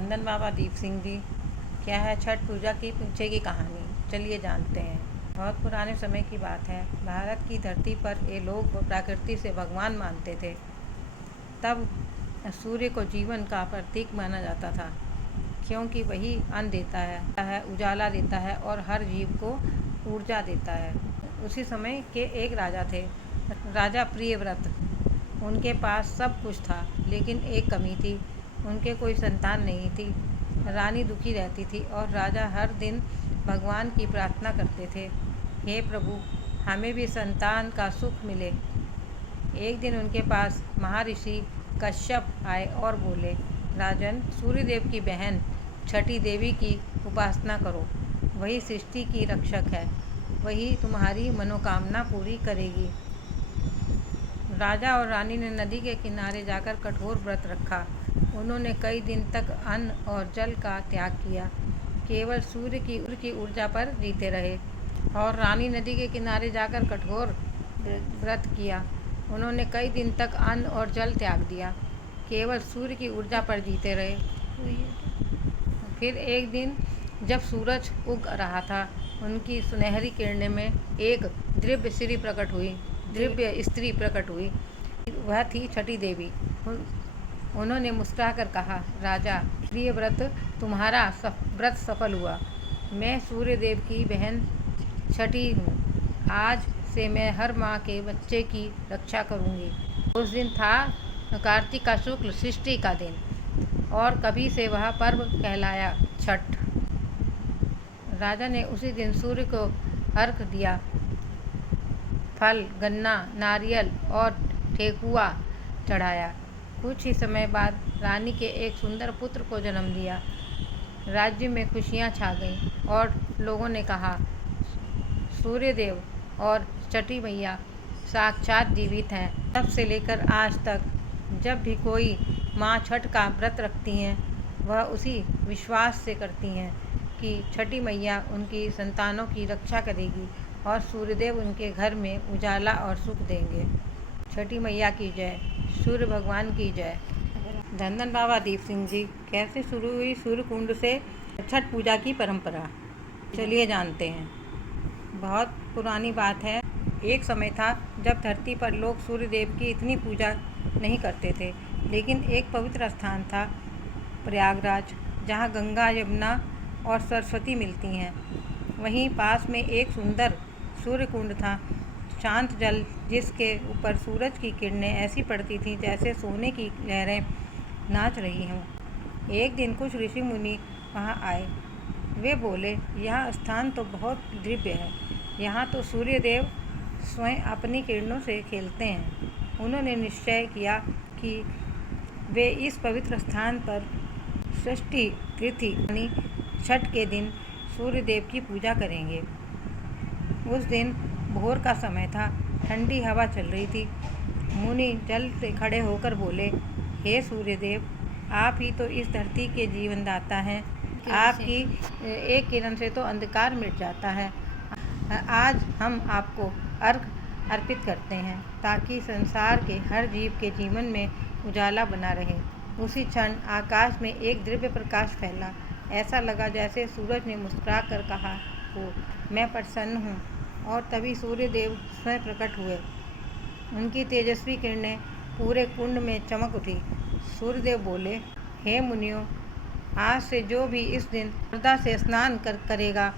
धन बाबा दीप सिंह जी। क्या है छठ पूजा की पीछे की कहानी, चलिए जानते हैं। बहुत पुराने समय की बात है। भारत की धरती पर ये लोग प्रकृति से भगवान मानते थे। तब सूर्य को जीवन का प्रतीक माना जाता था, क्योंकि वही अन्न देता है, उजाला देता है और हर जीव को ऊर्जा देता है। उसी समय के एक राजा थे, राजा प्रियव्रत। उनके पास सब कुछ था, लेकिन एक कमी थी, उनके कोई संतान नहीं थी। रानी दुखी रहती थी और राजा हर दिन भगवान की प्रार्थना करते थे, हे प्रभु, हमें भी संतान का सुख मिले। एक दिन उनके पास महर्षि कश्यप आए और बोले, राजन, सूर्यदेव की बहन छठी देवी की उपासना करो। वही सृष्टि की रक्षक है, वही तुम्हारी मनोकामना पूरी करेगी। राजा और रानी ने नदी के किनारे जाकर कठोर व्रत रखा। उन्होंने कई दिन तक अन्न और जल का त्याग किया, केवल सूर्य की ऊर्जा पर जीते रहे। और रानी नदी के किनारे जाकर कठोर व्रत किया। उन्होंने कई दिन तक अन्न और जल त्याग दिया, केवल सूर्य की ऊर्जा पर जीते रहे। फिर एक दिन जब सूरज उग रहा था, उनकी सुनहरी किरणें में एक दिव्य स्त्री प्रकट हुई। वह थी छठी देवी। उन्होंने मुस्कुराकर कहा, राजा प्रियव्रत, तुम्हारा व्रत सफल हुआ। मैं सूर्यदेव की बहन छठी हूँ। आज से मैं हर माँ के बच्चे की रक्षा करूँगी। उस दिन था कार्तिक का शुक्ल षष्ठी का दिन, और कभी से वह पर्व कहलाया छठ। राजा ने उसी दिन सूर्य को अर्घ दिया, फल, गन्ना, नारियल और ठेकुआ चढ़ाया। कुछ ही समय बाद रानी के एक सुंदर पुत्र को जन्म दिया। राज्य में खुशियाँ छा गईं और लोगों ने कहा, सूर्यदेव और छठी मैया साक्षात जीवित हैं। तब से लेकर आज तक जब भी कोई माँ छठ का व्रत रखती हैं, वह उसी विश्वास से करती हैं कि छठी मैया उनकी संतानों की रक्षा करेगी और सूर्यदेव उनके घर में उजाला और सुख देंगे। छठी मैया की जय, सूर्य भगवान की जय। धन बाबा दीप सिंह जी। कैसे शुरू हुई सूर्य कुंड से छठ पूजा की परंपरा, चलिए जानते हैं। बहुत पुरानी बात है। एक समय था जब धरती पर लोग सूर्यदेव की इतनी पूजा नहीं करते थे, लेकिन एक पवित्र स्थान था, प्रयागराज, जहाँ गंगा, यमुना और सरस्वती मिलती हैं। वहीं पास में एक सुंदर सूर्य कुंड था, शांत जल जिसके ऊपर सूरज की किरणें ऐसी पड़ती थीं जैसे सोने की लहरें नाच रही हों। एक दिन कुछ ऋषि मुनि वहाँ आए। वे बोले, यह स्थान तो बहुत दिव्य है, यहाँ तो सूर्यदेव स्वयं अपनी किरणों से खेलते हैं। उन्होंने निश्चय किया कि वे इस पवित्र स्थान पर षष्ठी तिथि यानी छठ के दिन सूर्यदेव की पूजा करेंगे। उस दिन भोर का समय था, ठंडी हवा चल रही थी। मुनि जल से खड़े होकर बोले, हे सूर्यदेव, आप ही तो इस धरती के जीवनदाता हैं। आपकी एक किरण से तो अंधकार मिट जाता है। आज हम आपको अर्घ अर्पित करते हैं, ताकि संसार के हर जीव के जीवन में उजाला बना रहे। उसी क्षण आकाश में एक दिव्य प्रकाश फैला। ऐसा लगा जैसे सूरज ने मुस्कुरा कर कहा हो, मैं प्रसन्न हूँ। और तभी सूर्यदेव स्वयं प्रकट हुए। उनकी तेजस्वी किरणें पूरे कुंड में चमक उठी। सूर्यदेव बोले, हे मुनियों, आज से जो भी इस दिन श्रद्धा से स्नान करेगा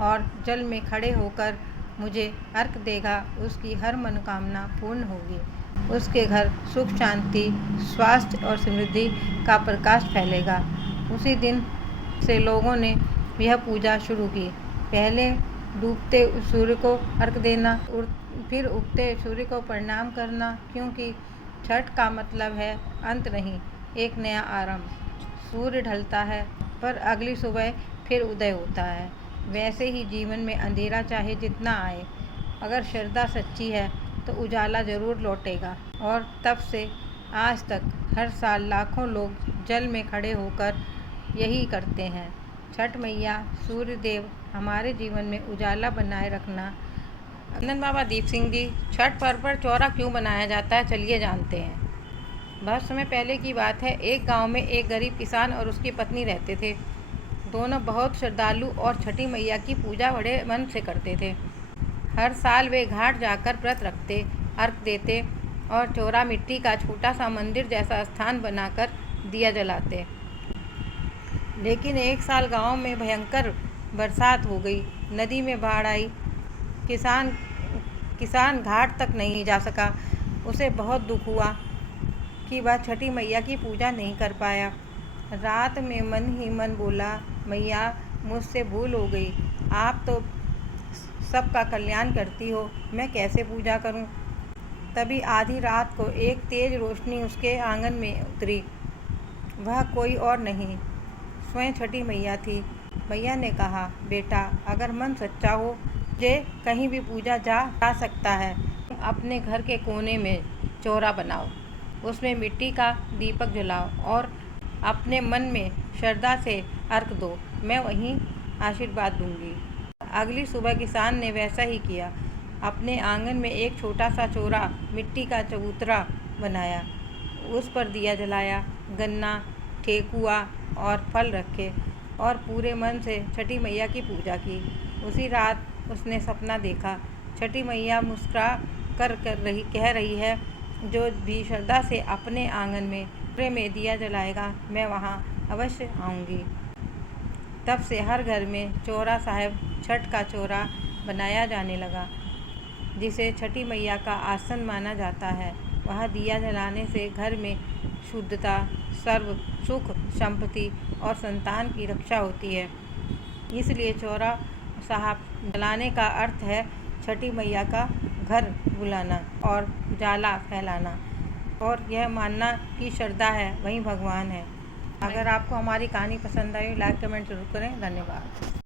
और जल में खड़े होकर मुझे अर्घ देगा, उसकी हर मनोकामना पूर्ण होगी। उसके घर सुख, शांति, स्वास्थ्य और समृद्धि का प्रकाश फैलेगा। उसी दिन से लोगों ने यह पूजा शुरू की। पहले डूबते सूर्य को अर्घ देना, फिर उगते सूर्य को प्रणाम करना, क्योंकि छठ का मतलब है अंत नहीं, एक नया आरंभ। सूर्य ढलता है पर अगली सुबह फिर उदय होता है। वैसे ही जीवन में अंधेरा चाहे जितना आए, अगर श्रद्धा सच्ची है तो उजाला ज़रूर लौटेगा। और तब से आज तक हर साल लाखों लोग जल में खड़े होकर यही करते हैं। छठ मैया, सूर्यदेव, हमारे जीवन में उजाला बनाए रखना। धन बाबा दीप सिंह जी। छठ पर्व पर चौरा क्यों बनाया जाता है, चलिए जानते हैं। बहुत समय पहले की बात है। एक गांव में एक गरीब किसान और उसकी पत्नी रहते थे। दोनों बहुत श्रद्धालु और छठी मैया की पूजा बड़े मन से करते थे। हर साल वे घाट जाकर व्रत रखते, अर्घ देते और चौरा मिट्टी का छोटा सा मंदिर जैसा स्थान बनाकर दिया जलाते। लेकिन एक साल गांव में भयंकर बरसात हो गई। नदी में बाढ़ आई। किसान किसान घाट तक नहीं जा सका। उसे बहुत दुख हुआ कि वह छठी मैया की पूजा नहीं कर पाया। रात में मन ही मन बोला, मैया मुझसे भूल हो गई। आप तो सबका कल्याण करती हो, मैं कैसे पूजा करूं? तभी आधी रात को एक तेज रोशनी उसके आंगन में उतरी। वह कोई और नहीं, स्वयं छठी मैया थी। मैया ने कहा, बेटा अगर मन सच्चा हो जे कहीं भी पूजा जा सकता है। अपने घर के कोने में चौरा बनाओ, उसमें मिट्टी का दीपक जलाओ और अपने मन में श्रद्धा से अर्घ दो, मैं वहीं आशीर्वाद दूंगी। अगली सुबह किसान ने वैसा ही किया। अपने आंगन में एक छोटा सा चौरा मिट्टी का चबूतरा बनाया, उस पर दिया जलाया, गन्ना, ठेकुआ और फल रखे और पूरे मन से छठी मैया की पूजा की। उसी रात उसने सपना देखा। छठी मैया मुस्कुरा कर कह रही है, जो भी श्रद्धा से अपने आंगन में चौरे में दिया जलाएगा, मैं वहाँ अवश्य आऊँगी। तब से हर घर में चौरा साहिब छठ का चौरा बनाया जाने लगा, जिसे छठी मैया का आसन माना जाता है। वहाँ दिया जलाने से घर में शुद्धता, सर्व सुख, संपत्ति और संतान की रक्षा होती है। इसलिए चौरा साहब जलाने का अर्थ है छठी मैया का घर बुलाना और उजाला फैलाना, और यह मानना कि श्रद्धा है वहीं भगवान है। अगर आपको हमारी कहानी पसंद आई, लाइक कमेंट जरूर करें। धन्यवाद।